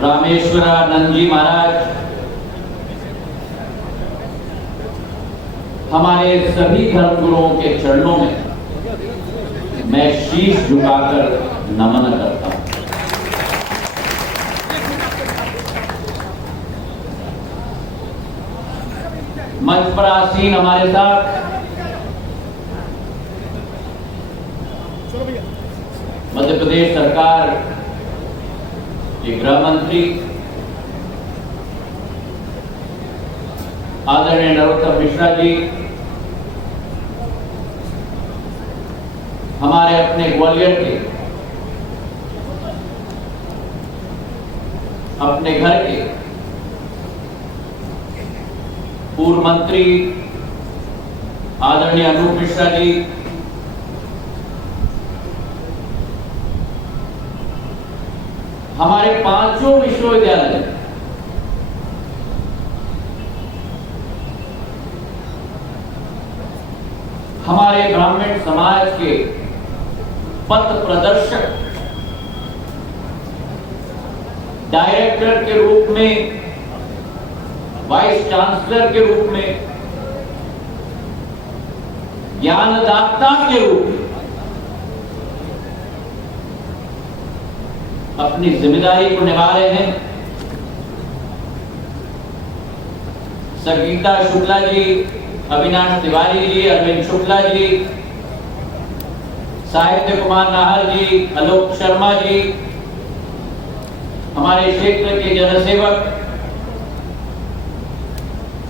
रामेश्वरानंद जी महाराज, हमारे सभी धर्मगुरुओं के चरणों में मैं शीश झुकाकर नमन करता हूं। मंच पर आसीन हमारे साथ मध्य प्रदेश सरकार के गृह मंत्री आदरणीय नरोत्तम मिश्रा जी, हमारे अपने ग्वालियर के, अपने घर के पूर्व मंत्री आदरणीय अनूप मिश्रा जी, हमारे पांचों विश्वविद्यालय, हमारे ब्राह्मण समाज के पथ प्रदर्शक, डायरेक्टर के रूप में, वाइस चांसलर के रूप में, ज्ञानदाता के रूप में अपनी जिम्मेदारी को निभा रहे हैं। संगीता शुक्ला जी, अविनाश तिवारी जी, अरविंद शुक्ला जी, साहित्य कुमार नाहर जी, आलोक शर्मा जी, हमारे क्षेत्र के जनसेवक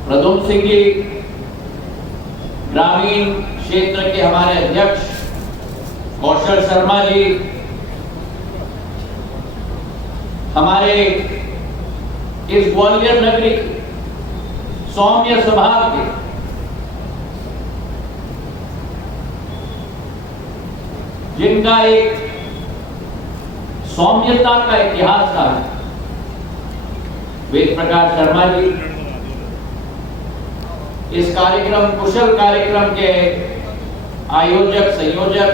प्रदुम सिंह जी, ग्रामीण क्षेत्र के हमारे अध्यक्ष कौशल शर्मा जी, हमारे इस ग्वालियर नगरी सौम्य स्वभाव के जिनका एक सौम्यता का इतिहास रहा है, वेद प्रकाश शर्मा जी, इस कार्यक्रम कुशल कार्यक्रम के आयोजक संयोजक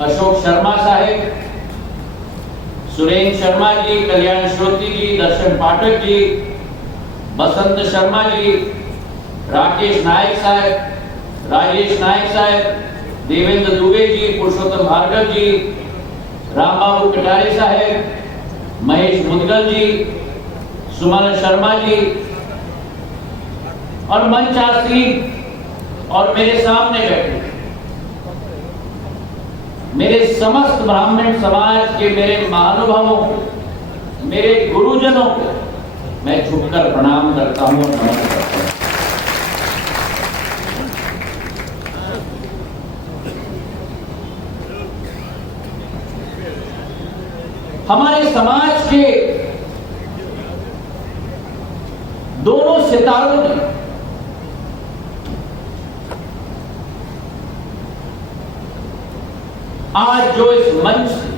अशोक शर्मा साहेब, सुरेंद्र शर्मा जी, कल्याण श्रोती जी, दर्शन पाठक जी, बसंत शर्मा जी, राकेश नायक साहब, राजेश नायक साहब, देवेंद्र दुबे जी, पुरुषोत्तम भार्गव जी, रामबाबू कटारे साहब, महेश मुदगल जी, सुमन शर्मा जी और मंच आसीन और मेरे सामने बैठे मेरे समस्त ब्राह्मण समाज के मेरे महानुभावों को, मेरे गुरुजनों को मैं झुककर प्रणाम करता हूं और नमन करता हूं। हमारे समाज के दोनों सितारों ने आज जो इस मंच से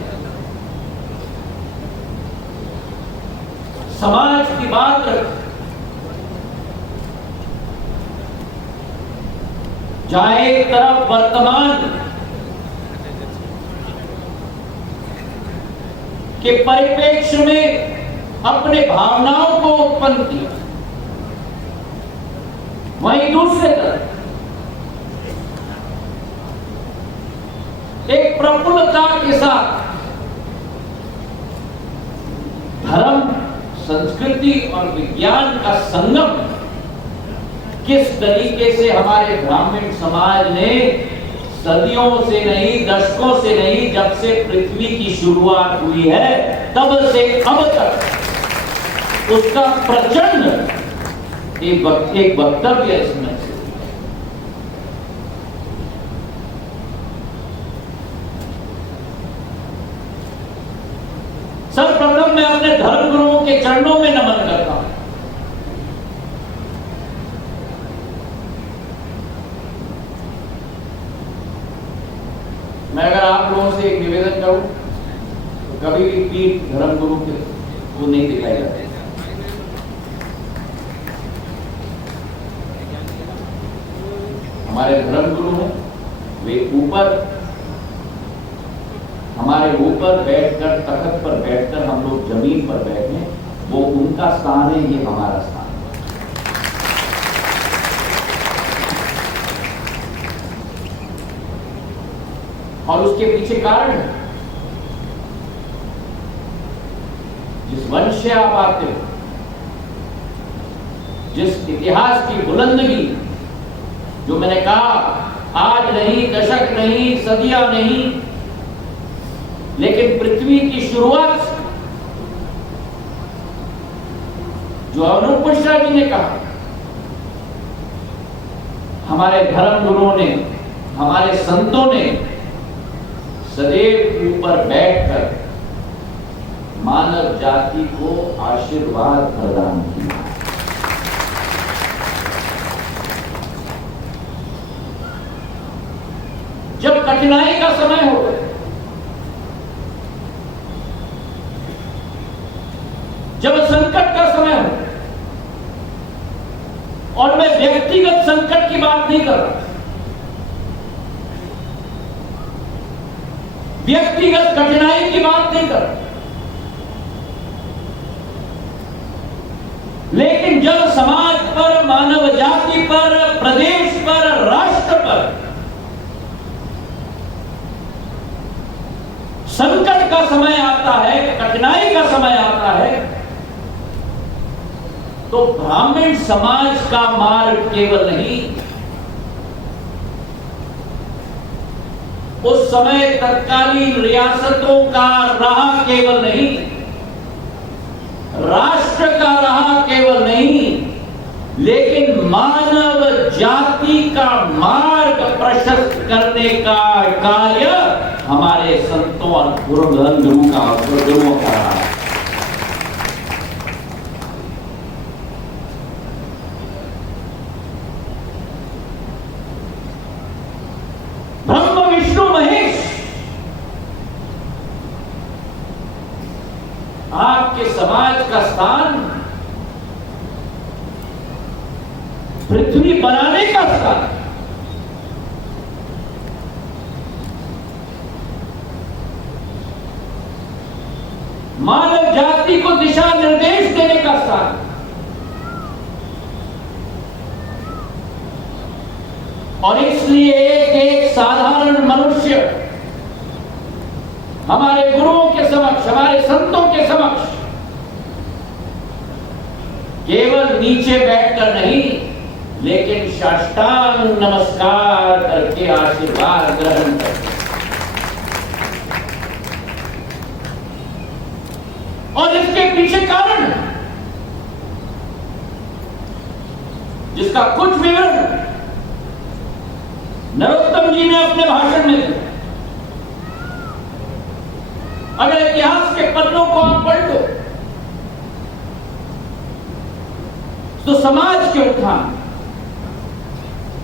समाज की बात रखी, जहां एक तरफ वर्तमान के परिप्रेक्ष्य में अपने भावनाओं को उत्पन्न किया, वहीं दूसरे तरफ एक प्रफुल्लता के साथ धर्म, संस्कृति और विज्ञान का संगम किस तरीके से हमारे ब्राह्मण समाज ने सदियों से नहीं, दशकों से नहीं, जब से पृथ्वी की शुरुआत हुई है तब से अब तक उसका प्रचंड एक वक्तव्य इसमें से। सर्वप्रथम मैं अपने धर्मगुरुओं के चरणों में नमन करता हूं। मैं अगर आप लोगों से एक निवेदन करूं तो कभी भी पीठ धर्मगुरु को नहीं दिखाई जाती। हमारे धर्मगुरु हैं, वे ऊपर हमारे ऊपर बैठकर, तख्त पर बैठकर हम लोग जमीन पर बैठे, वो उनका स्थान है, ये हमारा स्थान है। और उसके पीछे कारण है, जिस वंश से आप आते हो, जिस इतिहास की बुलंदगी, जो मैंने कहा आज नहीं, दशक नहीं, सदियां नहीं, लेकिन पृथ्वी की शुरुआत, जो अनूप मिश्रा जी ने कहा, हमारे धर्म गुरुओं ने, हमारे संतों ने सदैव ऊपर बैठकर मानव जाति को आशीर्वाद प्रदान किया। जब कठिनाई का समय हो, जब संकट का समय हो, और मैं व्यक्तिगत संकट की बात नहीं कर रहा, व्यक्तिगत कठिनाई की बात नहीं कर रहा, लेकिन जब समाज पर, मानव जाति पर, प्रदेश पर, राष्ट्र पर संकट का समय आता है, कठिनाई का समय आता है, तो ब्राह्मण समाज का मार्ग केवल नहीं, उस समय तत्कालीन रियासतों का राह केवल नहीं, राष्ट्र का राह केवल नहीं, लेकिन मानव जाति का मार्ग प्रशस्त करने का कार्य हमारे संतों और गुरुओं का रहा है। ब्रह्म विष्णु महेश आपके समाज का स्थान पृथ्वी बनाने का स्थान, मानव जाति को दिशा निर्देश देने का स्थान, और इसलिए एक साधारण मनुष्य हमारे गुरुओं के समक्ष, हमारे संतों के समक्ष केवल नीचे बैठकर नहीं, लेकिन साष्टांग नमस्कार करके आशीर्वाद ग्रहण करके, और इसके पीछे कारण जिसका कुछ विवरण नरोत्तम जी ने अपने भाषण में दिया। अगर इतिहास के पन्नों को आप पढ़ लो तो समाज के उत्थान,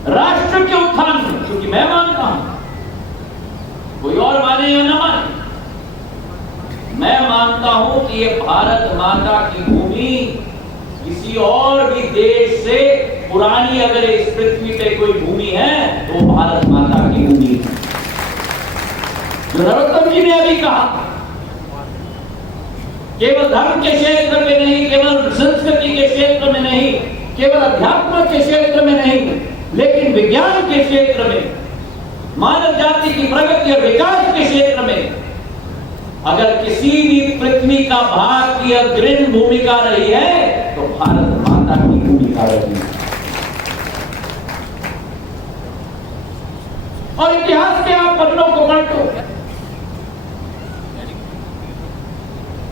राष्ट्र के उत्थान में, क्योंकि मैं मानता हूं, कोई और माने या न माने, मैं मानता हूं कि ये भारत माता की भूमि किसी और भी देश से पुरानी अगर इस पृथ्वी पे कोई भूमि है तो भारत माता की भूमि है। जो नरोत्तम जी ने अभी कहा, केवल धर्म के क्षेत्र में नहीं, केवल संस्कृति के क्षेत्र में नहीं, केवल अध्यात्म के क्षेत्र में नहीं, लेकिन विज्ञान के क्षेत्र में, मानव जाति की प्रगति और विकास के क्षेत्र में अगर किसी भी पृथ्वी का भाग की अग्रणी भूमिका रही है तो भारत माता की भूमिका रही है। और इतिहास के आप पन्नों को पलटो,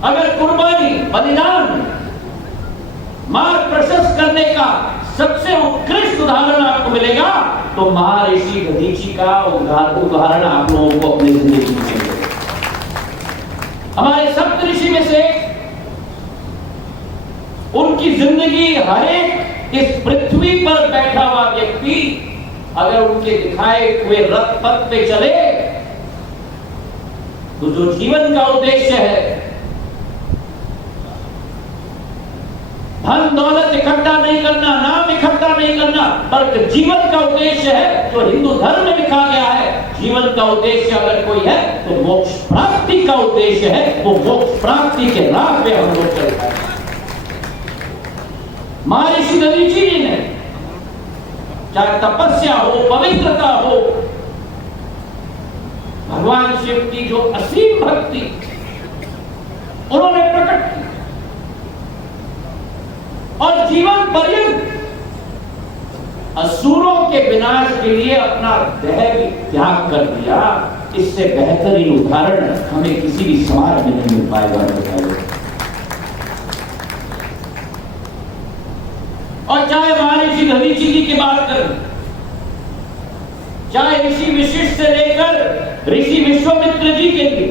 अगर कुर्बानी, बलिदान, मार्ग प्रशस्त करने का सबसे उत्कृष्ट उदाहरण आपको मिलेगा तो महर्षि दधीची का उदाहरण आप लोगों को अपनी जिंदगी में मिलेगा। हमारे सप्तऋषि में से उनकी जिंदगी, हर एक इस पृथ्वी पर बैठा हुआ व्यक्ति अगर उनके दिखाए हुए रथ पथ पे चले तो जो जीवन का उद्देश्य है धन दौलत इकट्ठा नहीं करना, नाम इकट्ठा नहीं करना, बल्कि जीवन का उद्देश्य है जो हिंदू धर्म में लिखा गया है। जीवन का उद्देश्य अगर कोई है तो मोक्ष प्राप्ति का उद्देश्य है, वो मोक्ष प्राप्ति के राह पे हम लोग चल रहे हैं। महर्षि दधीची जी ने चाहे तपस्या हो, पवित्रता हो, भगवान शिव की जो असीम भक्ति उन्होंने प्रकट की और जीवन पर्यंत असुरों के विनाश के लिए अपना देह भी त्याग कर दिया। इससे बेहतरीन उदाहरण हमें किसी भी समाज में नहीं मिल पाएगा। और चाहे महर्षि दधीची जी की बात करें, चाहे ऋषि वशिष्ठ से लेकर ऋषि विश्वामित्र जी के लिए,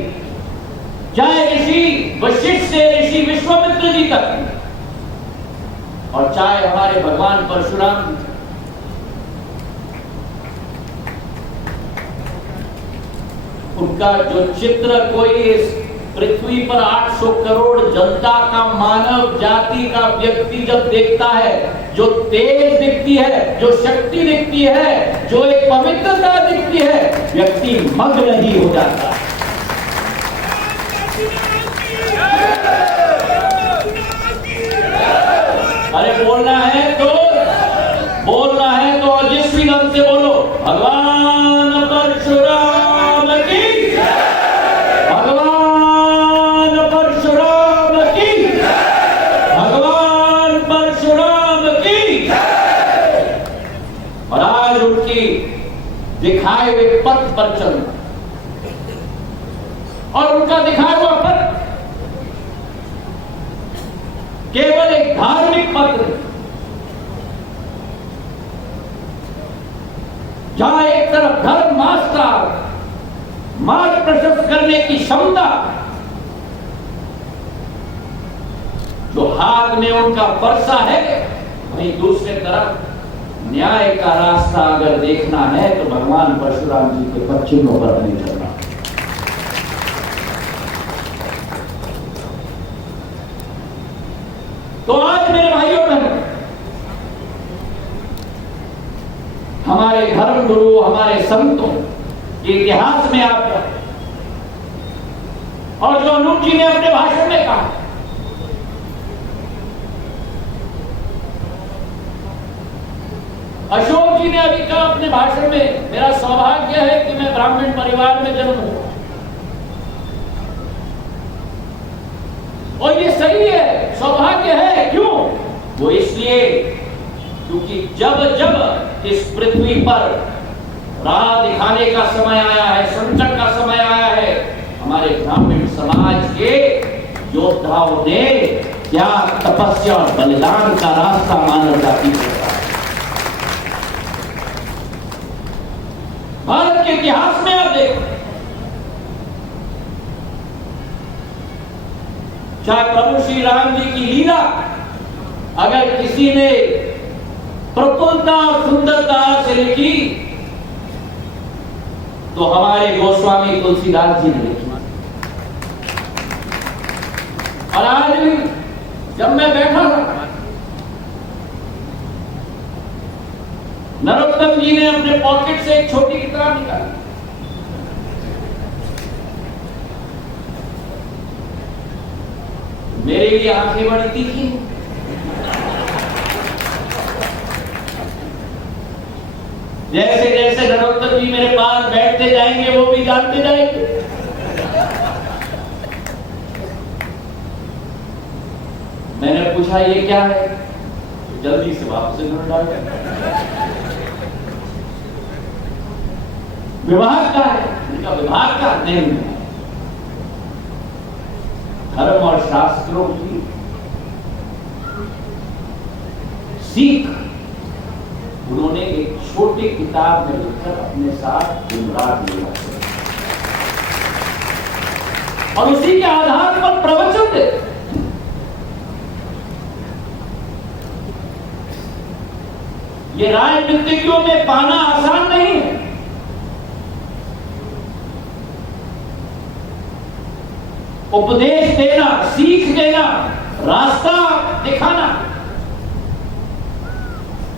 चाहे ऋषि वशिष्ठ से ऋषि विश्वामित्र जी तक, और चाहे हमारे भगवान परशुराम, उनका जो चित्र कोई इस पृथ्वी पर 800 करोड़ जनता का, मानव जाति का व्यक्ति जब देखता है, जो तेज दिखती है, जो शक्ति दिखती है, जो एक पवित्रता दिखती है, व्यक्ति मग्न ही हो जाता है। अरे बोलना है तो जिस ढंग से बोलो, भगवान परशुराम की, भगवान परशुराम की, भगवान परशुराम की। और आज उनकी दिखाए हुए पथ पर चलना और उनका दिखाया हुआ पथ केवल एक धार्मिक पथ नहीं, जहां एक तरफ धर्म मार्ग प्रशस्त करने की क्षमता, जो हाथ में उनका फरसा है, वहीं दूसरे तरफ न्याय का रास्ता अगर देखना है तो भगवान परशुराम जी के पश्चिमों पर नहीं चलना। तो आज मेरे भाइयों बहनों, हमारे धर्म गुरु, हमारे संतों के इतिहास में आप, और जो अनूप जी ने अपने भाषण में कहा, अशोक जी ने अभी कहा अपने भाषण में, मेरा सौभाग्य है कि मैं ब्राह्मण परिवार में जन्म हुआ। और ये सही है, सौभाग्य है। क्यों? वो इसलिए क्योंकि जब जब इस पृथ्वी पर राह दिखाने का समय आया है, संकट का समय आया है, हमारे ग्रामीण समाज के योद्धाओं ने त्याग, तपस्या और बलिदान का रास्ता मानव जाति को बताया। भारत के इतिहास में आप देखो, चाहे प्रभु श्री राम जी की लीला अगर किसी ने प्रफुल्लता और सुंदरता से लिखी तो हमारे गोस्वामी तुलसीदास जी ने लिखी। और आज भी जब मैं बैठा था, नरोत्तम जी ने अपने पॉकेट से एक छोटी किताब निकाली, मेरे लिए आंखें बड़ी तीखी, जैसे जैसे नरोत्तम जी मेरे पास बैठते जाएंगे वो भी जानते जाएंगे। मैंने पूछा ये क्या है, जल्दी से वापस इन्होंने डाल दिया। विभाग का है, उनका विभाग का नहीं है। धर्म और शास्त्रों की सीख उन्होंने एक छोटी किताब में लिखकर अपने साथ गुमराह लिया और उसी के आधार पर प्रवचन दे। ये राजनीतिज्ञों में पाना आसान नहीं है। उपदेश देना, सीख देना, रास्ता दिखाना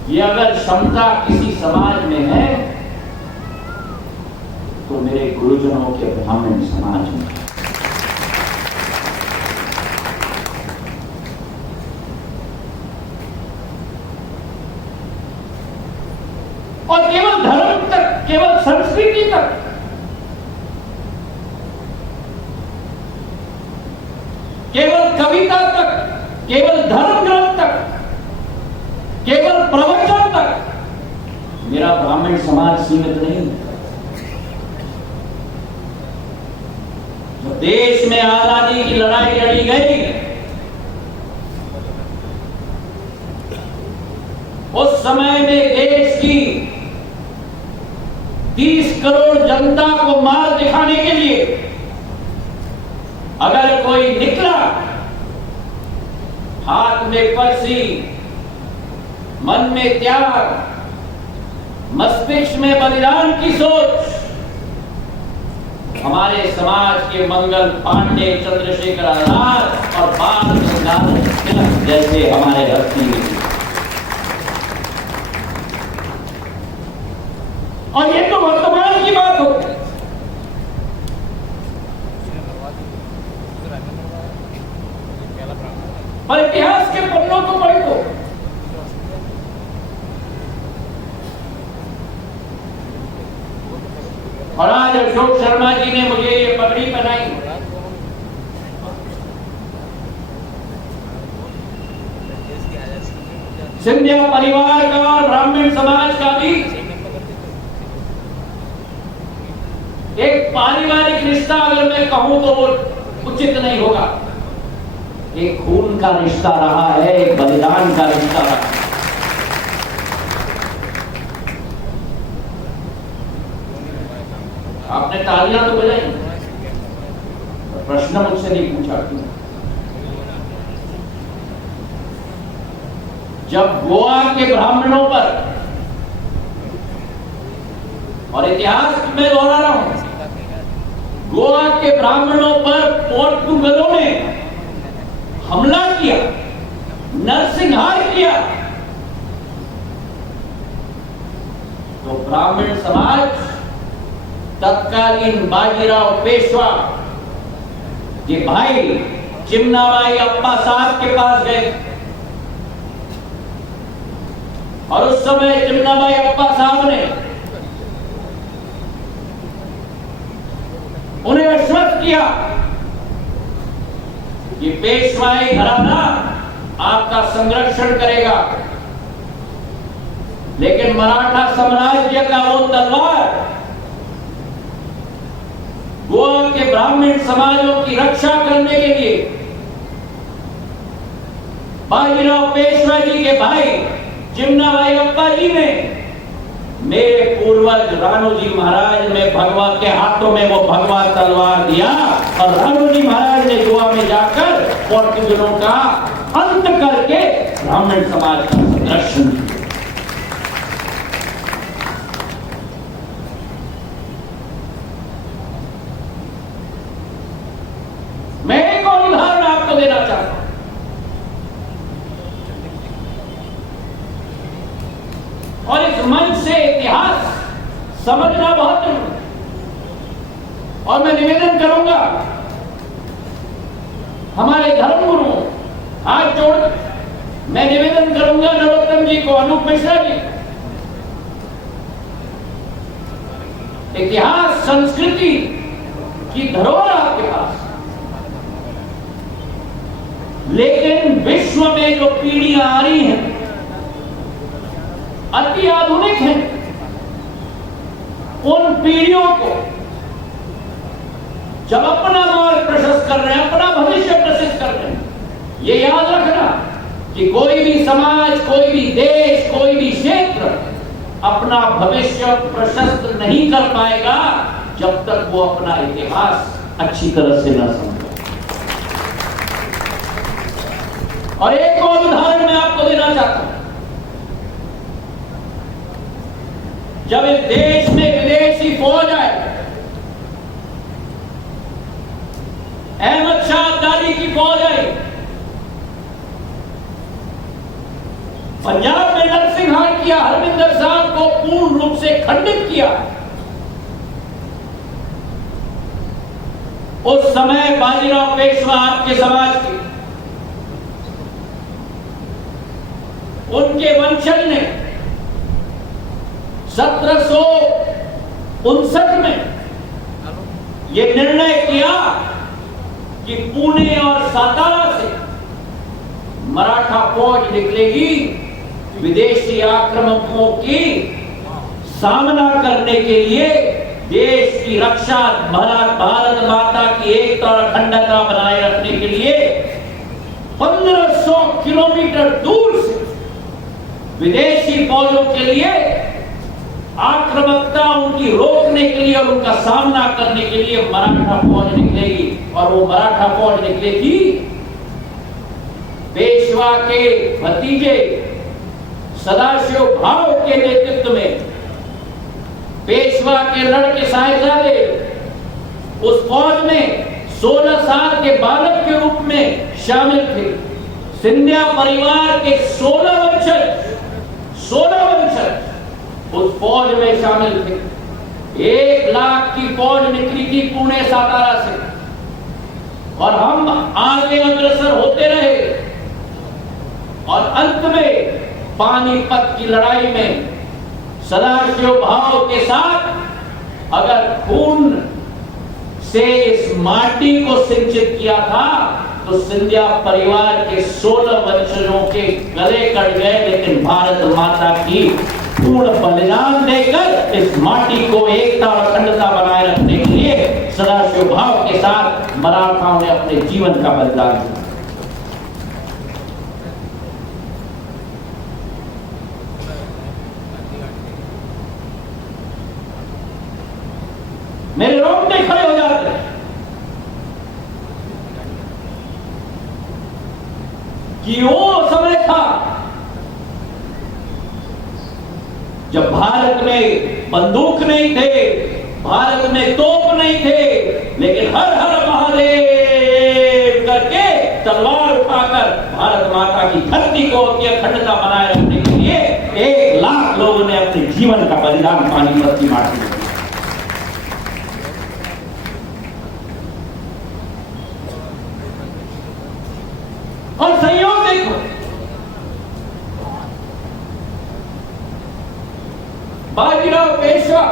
ये अगर क्षमता किसी समाज में है तो मेरे गुरुजनों के ब्राह्मण समाज में। और केवल धर्म तक, केवल संस्कृति तक, केवल कविता तक, केवल धर्म ग्रंथ तक, केवल प्रवचन तक मेरा ब्राह्मण समाज सीमित नहीं। जो देश में आजादी की लड़ाई लड़ी गई, उस समय में देश की 30 करोड़ जनता को मार दिखाने के लिए अगर कोई निकला, हाथ में पर्ची, मन में त्याग, मस्तिष्क में बलिदान की सोच, हमारे समाज के मंगल पांडे, चंद्रशेखर आजाद और बाल गंगाधर तिलक जैसे हमारे हस्ती में। और ये तो वर्तमान की बात हो, पर इतिहास के पन्नों को पढ़ लो। और आज अशोक शर्मा जी ने मुझे ये पगड़ी पहनाई, सिंधिया परिवार का और ब्राह्मण समाज का भी एक पारिवारिक रिश्ता अगर मैं कहूं तो वो उचित नहीं होगा। एक खून का रिश्ता रहा है, एक बलिदान का रिश्ता रहा है। आपने तालियां तो बजाई, प्रश्न मुझसे नहीं पूछा क्यों? जब गोवा के ब्राह्मणों पर, और इतिहास में दोहरा रहा हूं, गोवा के ब्राह्मणों पर पोर्तुगलों ने हमला किया, नरसंहार किया, तो ब्राह्मण समाज तत्कालीन बाजीराव पेशवा के भाई चिमनाबाई अप्पा साहब के पास गए। और उस समय चिमनाबाई अप्पा साहब ने उन्हें आश्वस्त किया कि पेशवाई घराना आपका संरक्षण करेगा, लेकिन मराठा साम्राज्य का वो तलवार गोवा के ब्राह्मण समाजों की रक्षा करने के लिए बाजीराव पेशवा जी के भाई चिमनाबाई अप्पा जी ने मेरे पूर्वज राणोजी महाराज ने भगवा के हाथों में वो भगवा तलवार दिया और राणोजी महाराज ने गोवा में जाकर पोर्तुगलों का अंत करके ब्राह्मण समाज का संरक्षण किया। मैं एक और उदाहरण आपको देना चाहता हूं। और इस मंच से इतिहास समझना बहुत जरूरी है। और मैं निवेदन करूंगा हमारे धर्मगुरुओं, हाथ जोड़ मैं निवेदन करूंगा नरोत्तम जी को, अनूप मिश्रा जी, इतिहास संस्कृति की धरोहर आपके पास, लेकिन विश्व में जो पीढ़ियां आ रही हैं अति आधुनिक हैं, उन पीढ़ियों को जब अपना मार्ग प्रशस्त कर रहे हैं, अपना भविष्य प्रशस्त कर रहे हैं, ये याद रखना कि कोई भी समाज, कोई भी देश, कोई भी क्षेत्र अपना भविष्य प्रशस्त नहीं कर पाएगा जब तक वो अपना इतिहास अच्छी तरह से न समझे। और एक और उदाहरण मैं आपको देना चाहता हूं। जब इस देश में विदेशी फौज आए, अहमद शाह अब्दाली की फौज आई, पंजाब में नरसिंहार किया, हरमिंदर साहब को पूर्ण रूप से खंडित किया। उस समय बाजीराव पेशवा आपके समाज के, उनके वंशज ने 1759 में यह निर्णय किया कि पुणे और सातारा से मराठा फौज निकलेगी, विदेशी आक्रमकों की सामना करने के लिए, देश की रक्षा, भारत माता की एकता और अखंडता बनाए रखने के लिए 1500 किलोमीटर दूर से विदेशी फौजों के लिए आक्रामकता उनकी रोकने के लिए और उनका सामना करने के लिए मराठा फौज निकलेगी। और वो मराठा फौज निकलेगी पेशवा के भतीजे सदाशिव भाव के नेतृत्व में। पेशवा के लड़के साहिबजादे उस फौज में 16 साल के बालक के रूप में शामिल थे। सिंधिया परिवार के 16 वंशज उस फौज में शामिल थे। 1 लाख की फौज निकली थी पुणे सातारा से, और हम आगे अग्रसर होते रहे, और अंत में पानीपत की लड़ाई में सदाशिव भाव के साथ अगर खून से इस माटी को सिंचित किया था तो सिंधिया परिवार के 16 वंशजों के गले कट गए, लेकिन भारत माता की पूर्ण बलिदान देकर इस माटी को एकता और अखंडता बनाए रखने के लिए सदाशिव भाव के साथ मराठाओं ने अपने जीवन का बलिदान दिया। मेरे रोंगटे खड़े हो जाते हैं कि वो समय था जब भारत में बंदूक नहीं थे, भारत में तोप नहीं थे, लेकिन हर हर महादेव करके तलवार उठाकर भारत माता की धरती को की अखंडता बनाए रखने के लिए 1 लाख लोगों ने अपने जीवन का बलिदान पानीपत की माटी में। और संयोग देखो, बाजीराव पेशवा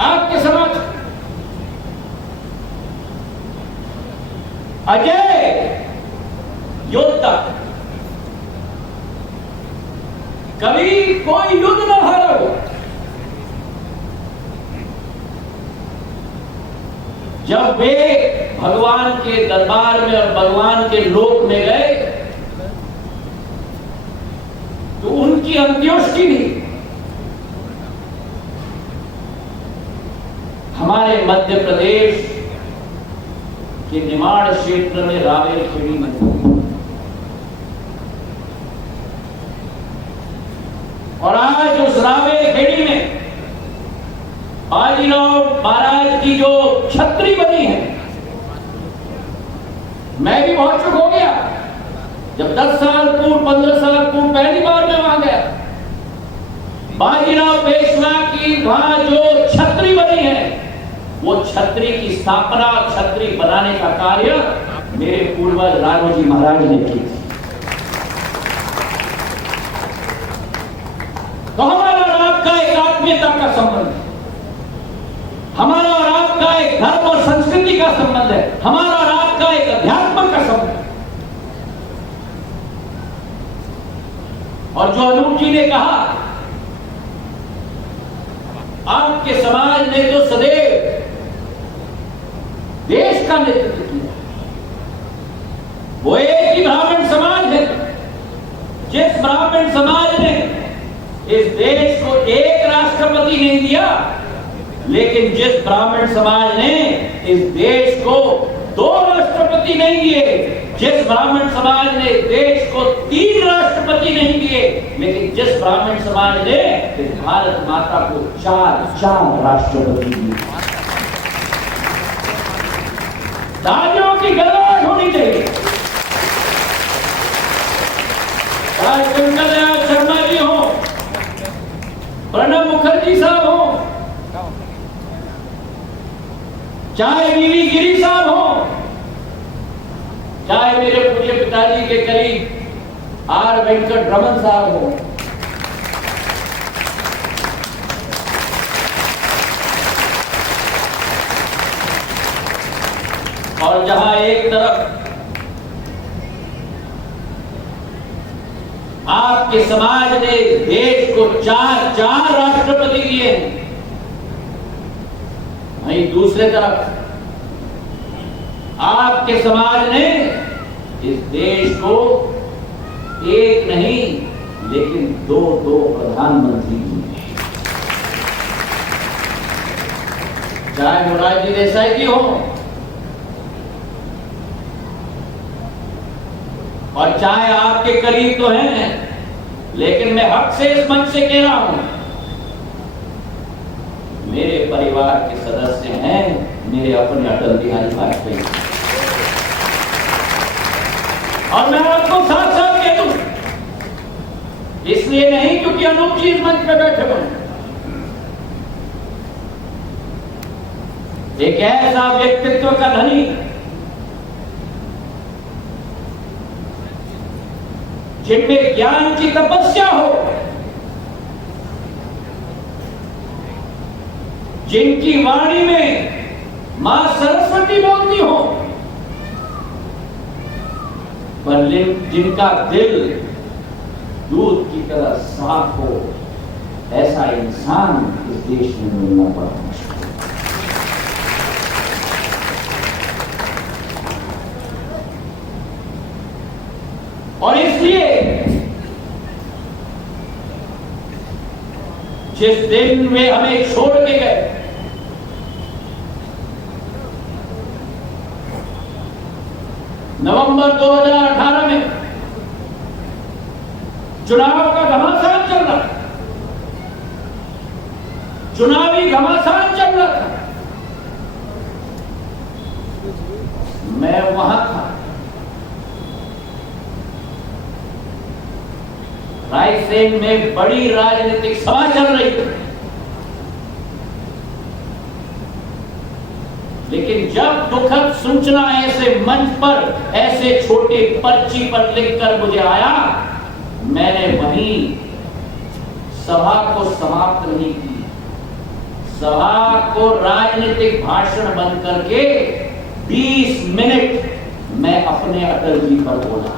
आपके समाज अजय योद्धा, कभी कोई युद्ध न हारा हो। जब वे भगवान के दरबार में और भगवान के लोक में गए तो उनकी अंत्योष्टि भी हमारे मध्य प्रदेश के निमाड़ क्षेत्र में रावेर खेड़ी में हुई। और आज उस रावेर खेड़ी में बाजीराव महाराज की जो छतरी बनी है, मैं भी बहुत चुप हो गया जब 10 साल पूर्व 15 साल पूर्व पहली बार मैं वहां गया। बाजीराव पेशवा की वहां जो छतरी बनी है, वो छतरी की स्थापना, छतरी बनाने का कार्य मेरे पूर्वज राघोजी महाराज ने की थी। तो हमारा और आपका एक आत्मीयता का संबंध है, हमारा और आपका एक धर्म और संस्कृति का संबंध है, हमारा और आपका एक अध्यात्म का संबंध है। और जो अनूप जी ने कहा, आपके समाज ने तो सदैव देश का नेतृत्व किया, वो एक ही ब्राह्मण समाज है जिस ब्राह्मण समाज ने इस देश को एक राष्ट्रपति नहीं दिया, लेकिन जिस ब्राह्मण समाज ने इस देश को 2 राष्ट्रपति नहीं दिए, जिस ब्राह्मण समाज ने देश को 3 राष्ट्रपति नहीं दिए, लेकिन जिस ब्राह्मण समाज ने इस भारत माता को 4 राष्ट्रपति दिए। तालियों की गड़गड़ाहट होनी चाहिए। चाहे शंकर दयाल शर्मा जी हो, प्रणब मुखर्जी साहब हो, चाहे वीवी गिरी साहब हो, चाहे मेरे पूज्य पिताजी के करीब आर वेंकट रमन साहब हो, और जहां एक तरफ आपके समाज ने देश को 4 राष्ट्रपति दिए हैं, वहीं दूसरे तरफ आपके समाज ने इस देश को एक नहीं लेकिन 2 प्रधानमंत्री दिए, चाहे मोरारजी देसाई जी हो और चाहे आपके करीब तो हैं, लेकिन मैं हक से इस मंच से कह रहा हूं, मेरे परिवार के सदस्य हैं मेरे अपने अटल बिहारी वाजपेयी, और मैं आपको साथ साथ कह दूं, इसलिए नहीं क्योंकि अनूप जी इस मंच पे बैठे हुए, एक ऐसा व्यक्तित्व का धनी जिनमें ज्ञान की तपस्या हो, जिनकी वाणी में मां सरस्वती बोलती हो, पर जिनका दिल दूध की तरह साफ हो, ऐसा इंसान इस देश में मिलना बड़ा मुश्किल है। और इसलिए जिस दिन वे हमें छोड़ के गए, नवंबर 2018 में चुनाव का घमासान चल रहा था, चुनावी घमासान चल रहा था, मैं वहां था, रायसेन में बड़ी राजनीतिक सभा चल रही थी, लेकिन जब दुखद सूचना ऐसे मंच पर ऐसे छोटे पर्ची पर लिखकर मुझे आया, मैंने वहीं सभा को समाप्त नहीं की, सभा को राजनीतिक भाषण बंद करके 20 मिनट मैं अपने अटल जी पर बोला।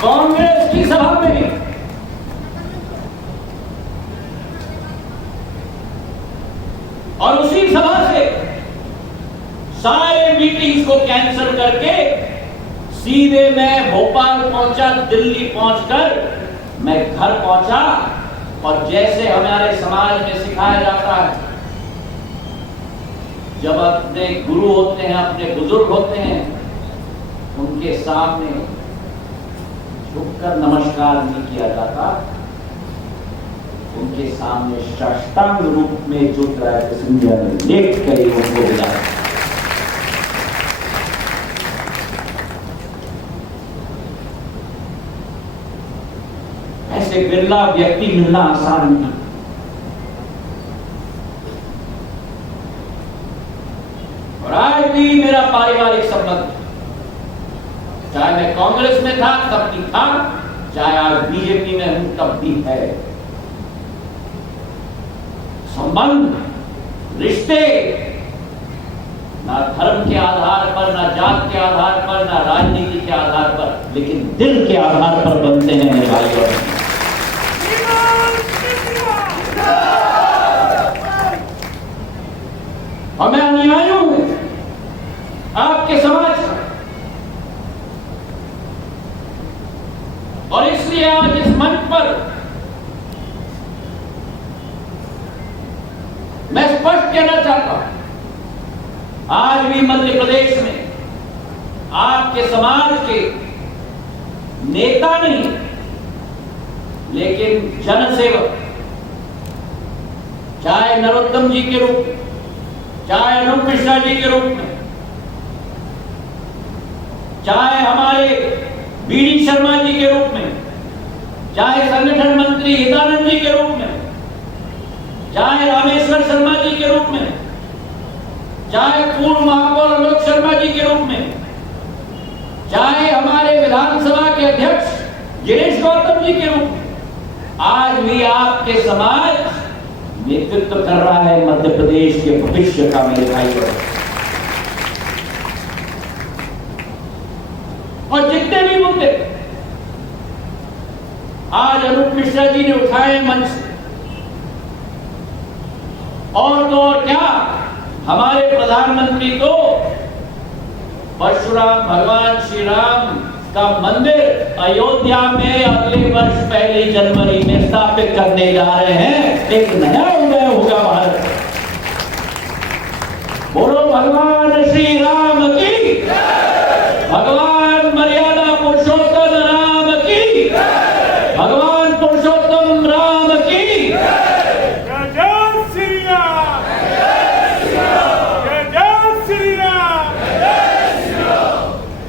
कांग्रेस की सभा में और उसी सभा से सारे मीटिंग्स को कैंसिल करके सीधे मैं भोपाल पहुंचा, दिल्ली पहुंचकर मैं घर पहुंचा, और जैसे हमारे समाज में सिखाया जाता है, जब अपने गुरु होते हैं, अपने बुजुर्ग होते हैं, उनके सामने झुककर नमस्कार नहीं किया जाता, उनके सामने साष्टांग रूप में झुक रहा है, सिंधिया ने लेट कर उनको बुलाया। ऐसे बिरला व्यक्ति मिलना आसान नहीं, और आज भी मेरा पारिवारिक संबंध, चाहे मैं कांग्रेस में था तब भी था, चाहे आज बीजेपी में हूं तब भी है, संबंध रिश्ते ना धर्म के आधार पर, ना जात के आधार पर, ना राजनीति के आधार पर, लेकिन दिल के आधार पर बनते हैं मेरे भाई और बहन। और मैं अनुयायी हूं आपके समाज का, और इसलिए आज इस मंच पर मैं स्पष्ट कहना चाहता हूं, आज भी मध्य प्रदेश में आपके समाज के नेता नहीं लेकिन जनसेवक, चाहे नरोत्तम जी के रूप में, चाहे अनूप मिश्रा जी के रूप में, चाहे हमारे बीडी शर्मा जी के रूप में, चाहे संगठन मंत्री हितानंद जी के रूप में, चाहे रामेश्वर शर्मा जी के रूप में, चाहे पूर्व महापौर आलोक शर्मा जी के रूप में, चाहे हमारे विधानसभा के अध्यक्ष गिरीश गौतम जी के रूप में, आज भी आपके समाज नेतृत्व कर रहा है मध्य प्रदेश के भविष्य का, मेरे भाई बहन। और जितने भी मुद्दे आज अनूप मिश्रा जी ने उठाए मंच से, और तो और क्या, हमारे प्रधानमंत्री तो परशुराम भगवान श्री राम का मंदिर अयोध्या में अगले वर्ष 1 जनवरी में स्थापित करने जा रहे हैं। एक नया उदय होगा भारत। बोलो भगवान श्री राम की, भगवान मर्यादा पुरुषोत्तम राम की, भगवान पुरुषोत्तम राम की।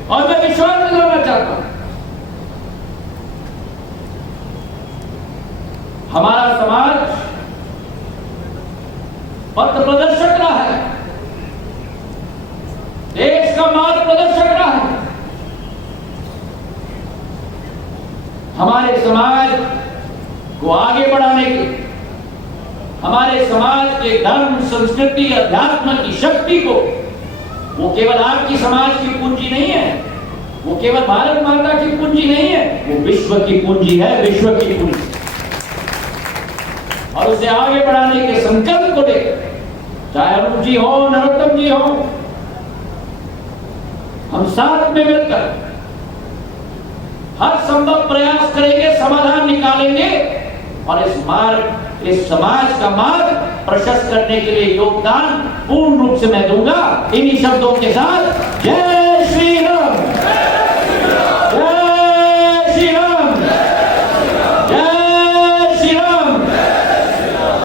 और मैं विश्वास दिलाना चाहता हूं, हमारा समाज पथ प्रदर्शक रहा है, देश का मार्ग प्रदर्शक रहा है। हमारे समाज को आगे बढ़ाने के, हमारे समाज के धर्म, संस्कृति, अध्यात्म की शक्ति को, वो केवल आपकी समाज की पूंजी नहीं है, वो केवल भारत माता की पूंजी नहीं है, वो विश्व की पूंजी है, विश्व की पूंजी। और उसे आगे बढ़ाने के संकल्प को लेकर, चाहे अरुण जी हो, नरोत्तम जी हो, हम साथ में मिलकर हर संभव प्रयास करेंगे, समाधान निकालेंगे और इस समाज का मार्ग प्रशस्त करने के लिए योगदान पूर्ण रूप से मैं दूंगा। इन्हीं शब्दों के साथ जय